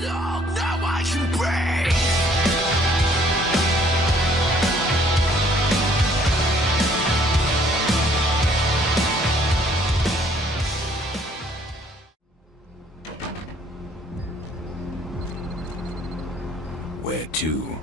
Now I can breathe. Where to?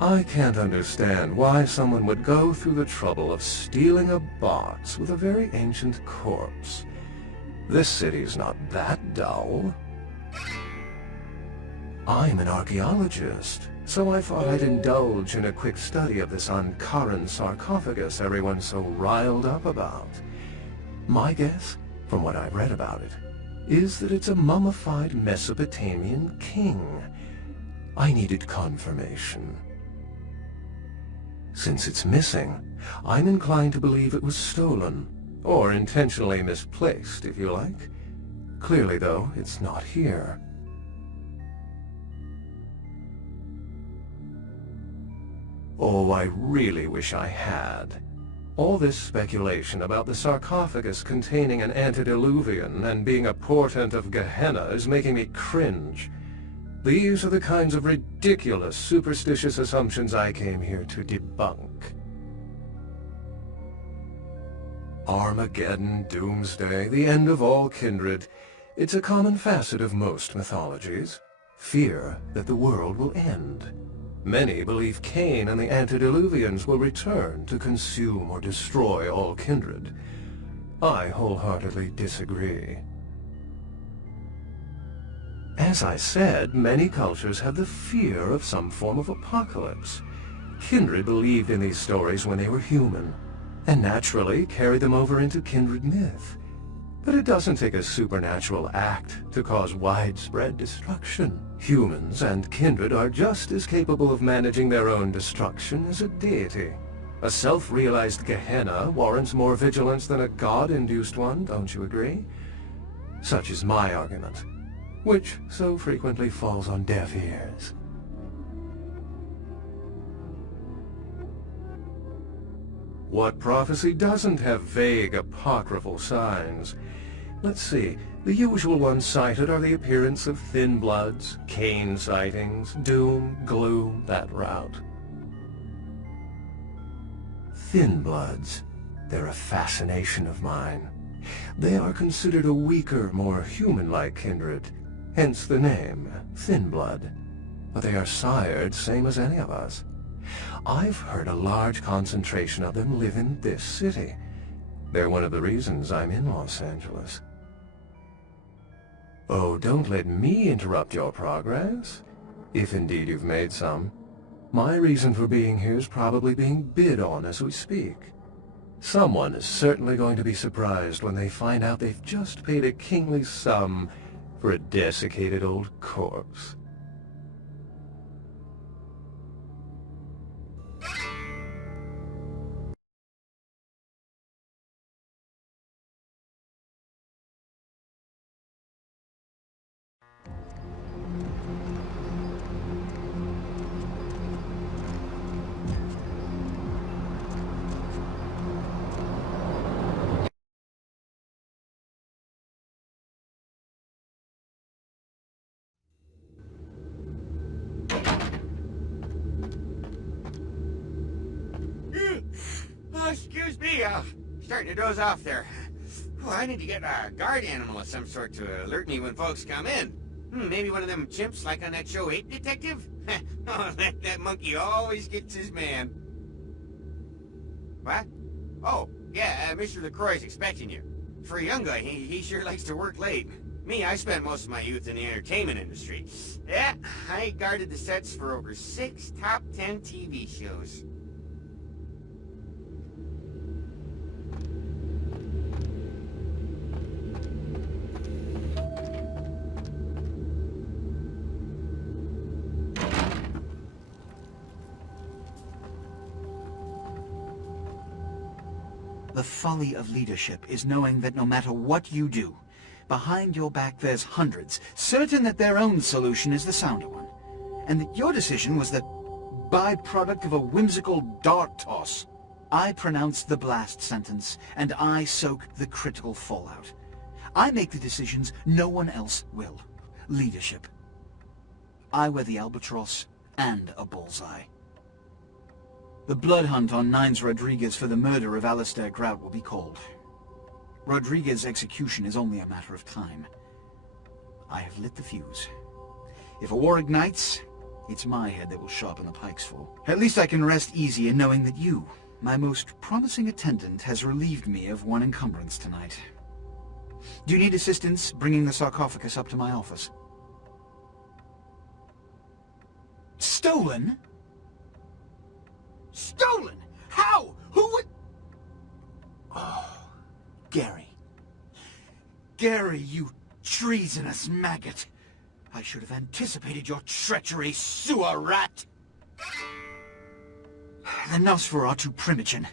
I can't understand why someone would go through the trouble of stealing a box with a very ancient corpse. This city's not that dull. I'm an archaeologist, so I thought I'd indulge in a quick study of this Ankaran sarcophagus everyone's so riled up about. My guess, from what I've read about it, is that it's a mummified Mesopotamian king. I needed confirmation. Since it's missing, I'm inclined to believe it was stolen, or intentionally misplaced, if you like. Clearly, though, it's not here. Oh, I really wish I had. All this speculation about the sarcophagus containing an antediluvian and being a portent of Gehenna is making me cringe. These are the kinds of ridiculous, superstitious assumptions I came here to debunk. Armageddon, doomsday, the end of all kindred. It's a common facet of most mythologies. Fear that the world will end. Many believe Cain and the antediluvians will return to consume or destroy all kindred. I wholeheartedly disagree. As I said, many cultures have the fear of some form of apocalypse. Kindred believed in these stories when they were human, and naturally carried them over into kindred myth. But it doesn't take a supernatural act to cause widespread destruction. Humans and kindred are just as capable of managing their own destruction as a deity. A self-realized Gehenna warrants more vigilance than a god-induced one, don't you agree? Such is my argument, which so frequently falls on deaf ears. What prophecy doesn't have vague apocryphal signs? Let's see, the usual ones cited are the appearance of thin bloods, Cain sightings, doom, gloom, that route. Thin bloods, they're a fascination of mine. They are considered a weaker, more human-like kindred, hence the name, thin blood. But they are sired same as any of us. I've heard a large concentration of them live in this city. They're one of the reasons I'm in Los Angeles. Oh, don't let me interrupt your progress, if indeed you've made some. My reason for being here is probably being bid on as we speak. Someone is certainly going to be surprised when they find out they've just paid a kingly sum for a desiccated old corpse. Excuse me, starting to doze off there. Well, I need to get a guard animal of some sort to alert me when folks come in. Maybe one of them chimps like on that show 8 Detective? Oh, that monkey always gets his man. What? Oh, yeah, Mr. LaCroix's expecting you. For a young guy, he sure likes to work late. Me, I spent most of my youth in the entertainment industry. Yeah, I guarded the sets for over 6 top 10 TV shows. The folly of leadership is knowing that no matter what you do, behind your back there's hundreds, certain that their own solution is the sounder one, and that your decision was the byproduct of a whimsical dart toss. I pronounce the blast sentence, and I soak the critical fallout. I make the decisions no one else will. Leadership. I wear the albatross and a bullseye. The blood hunt on Nines Rodriguez for the murder of Alistair Grout will be called. Rodriguez's execution is only a matter of time. I have lit the fuse. If a war ignites, It's my head that will sharpen the pikes for. At least I can rest easy in knowing that you, my most promising attendant, has relieved me of one encumbrance tonight. Do you need assistance bringing the sarcophagus up to my office? Stolen? Stolen? How? Who would... Oh, Gary. Gary, you treasonous maggot. I should have anticipated your treachery, sewer rat! The Nosferatu Primogen.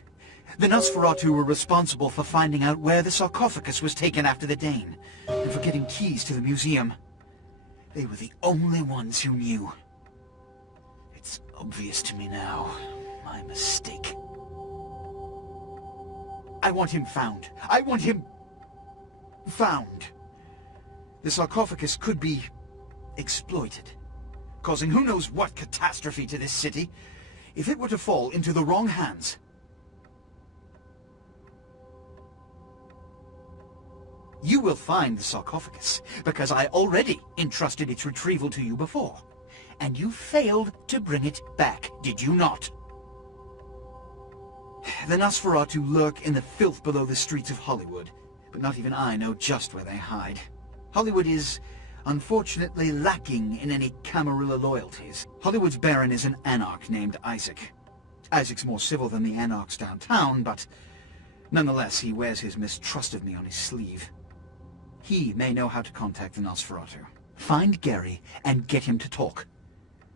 The Nosferatu were responsible for finding out where the sarcophagus was taken after the Dane, and for getting keys to the museum. They were the only ones who knew. It's obvious to me now. My mistake. I want him found. I want him... found. The sarcophagus could be... exploited, causing who knows what catastrophe to this city. If it were to fall into the wrong hands... You will find the sarcophagus, because I already entrusted its retrieval to you before. And you failed to bring it back, did you not? The Nosferatu lurk in the filth below the streets of Hollywood, but not even I know just where they hide. Hollywood is... unfortunately lacking in any Camarilla loyalties. Hollywood's Baron is an anarch named Isaac. Isaac's more civil than the anarchs downtown, but nonetheless he wears his mistrust of me on his sleeve. He may know how to contact the Nosferatu. Find Gary and get him to talk.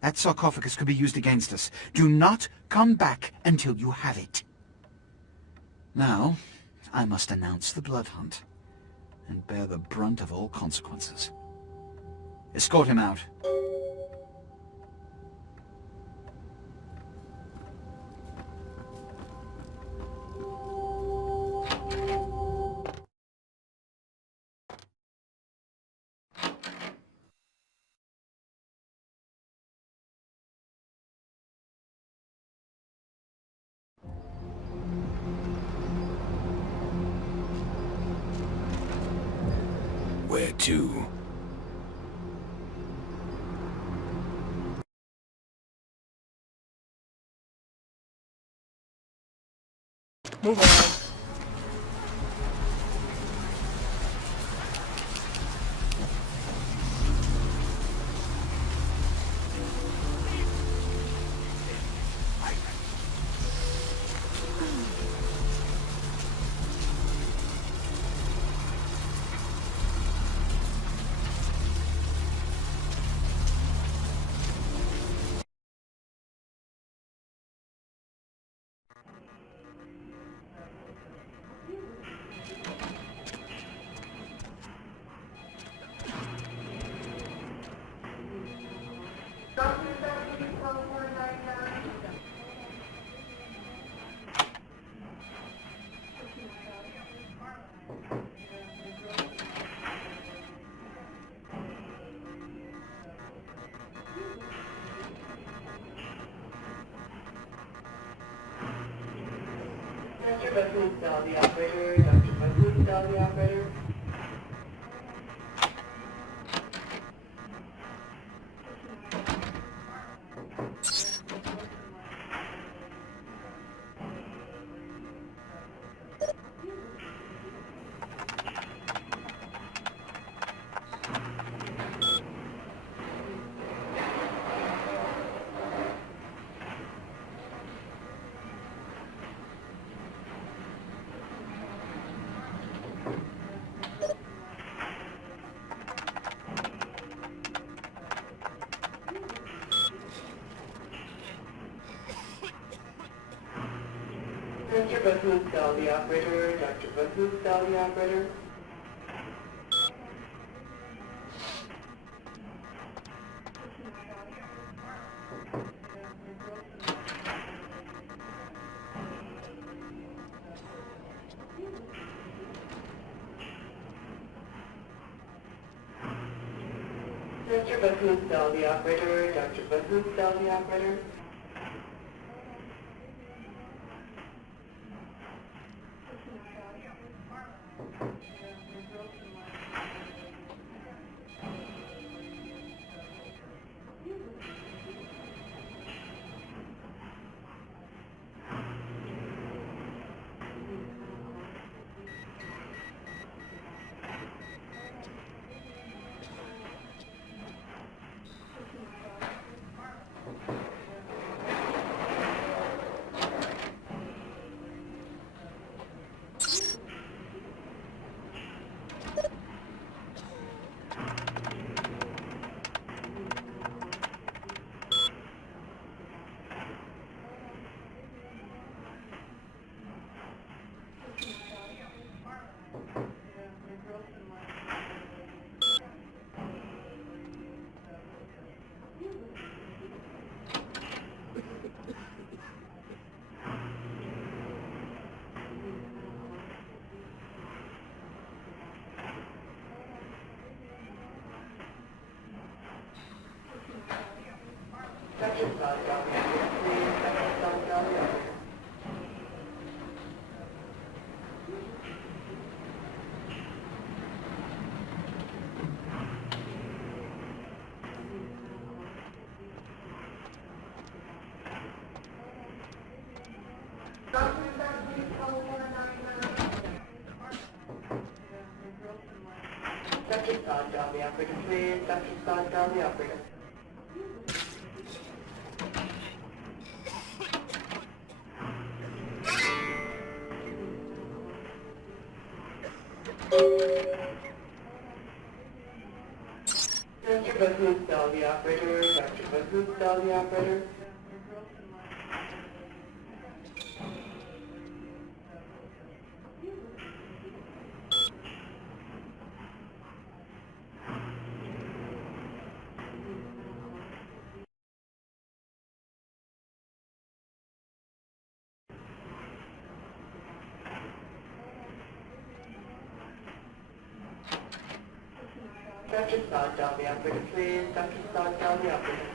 That sarcophagus could be used against us. Do not come back until you have it. Now, I must announce the blood hunt and bear the brunt of all consequences. Escort him out. Where to? Move on. Dr. Bethel, the operator. Dr. Bethel, the operator. Dr. Bethel, the operator. Dr. Bethel, the operator. Dr. Bethel, the operator. Dr. Bethel, the operator. Saad Dal, the operator, please. Dr. Saad Dal, the operator. Dr. Bahut Dal, the operator. Dr. Bahut Dal, the operator. Dr. Saad Dal, the operator, please. Dr. Saad Dal, the operator.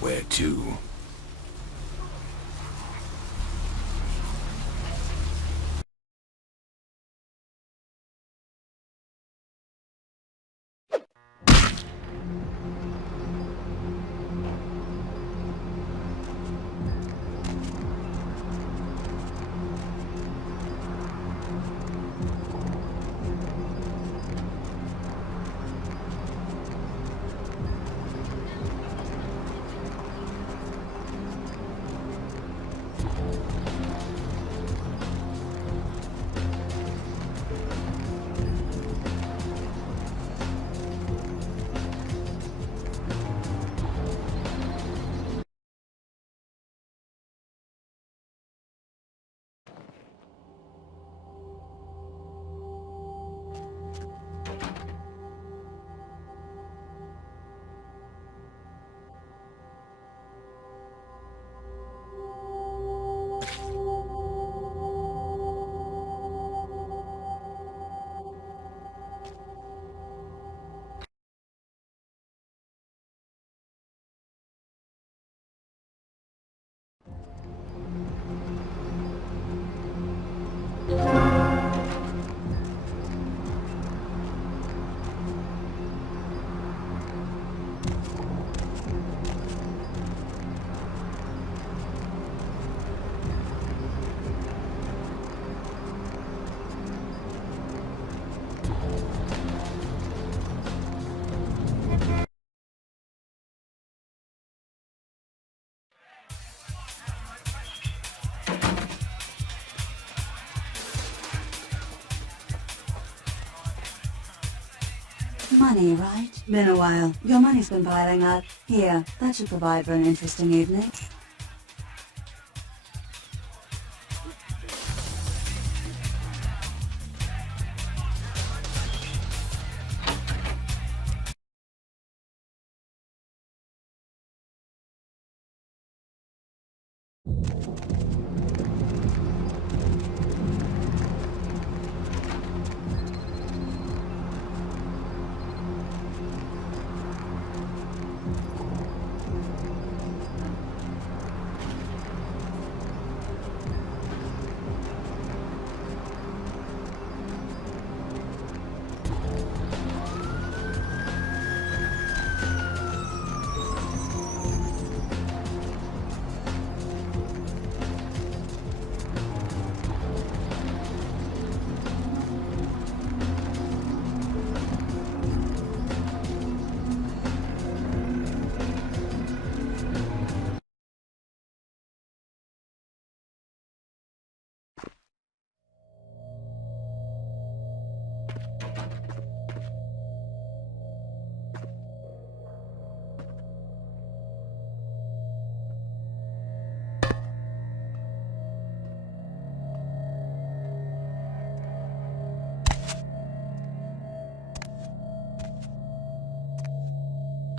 Where to? Money, right? Been a while. Your money's been piling up. Here, that should provide for an interesting evening.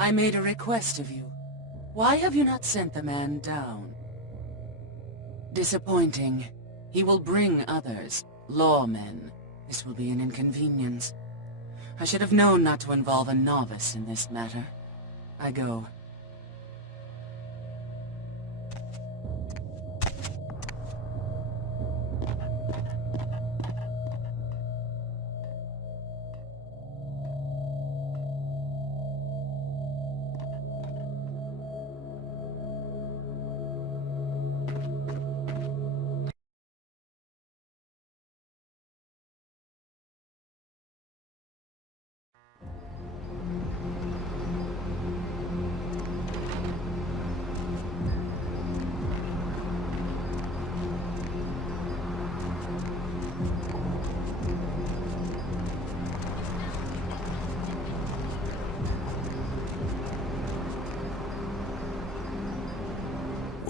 I made a request of you. Why have you not sent the man down? Disappointing. He will bring others, lawmen. This will be an inconvenience. I should have known not to involve a novice in this matter. I go.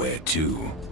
Where to?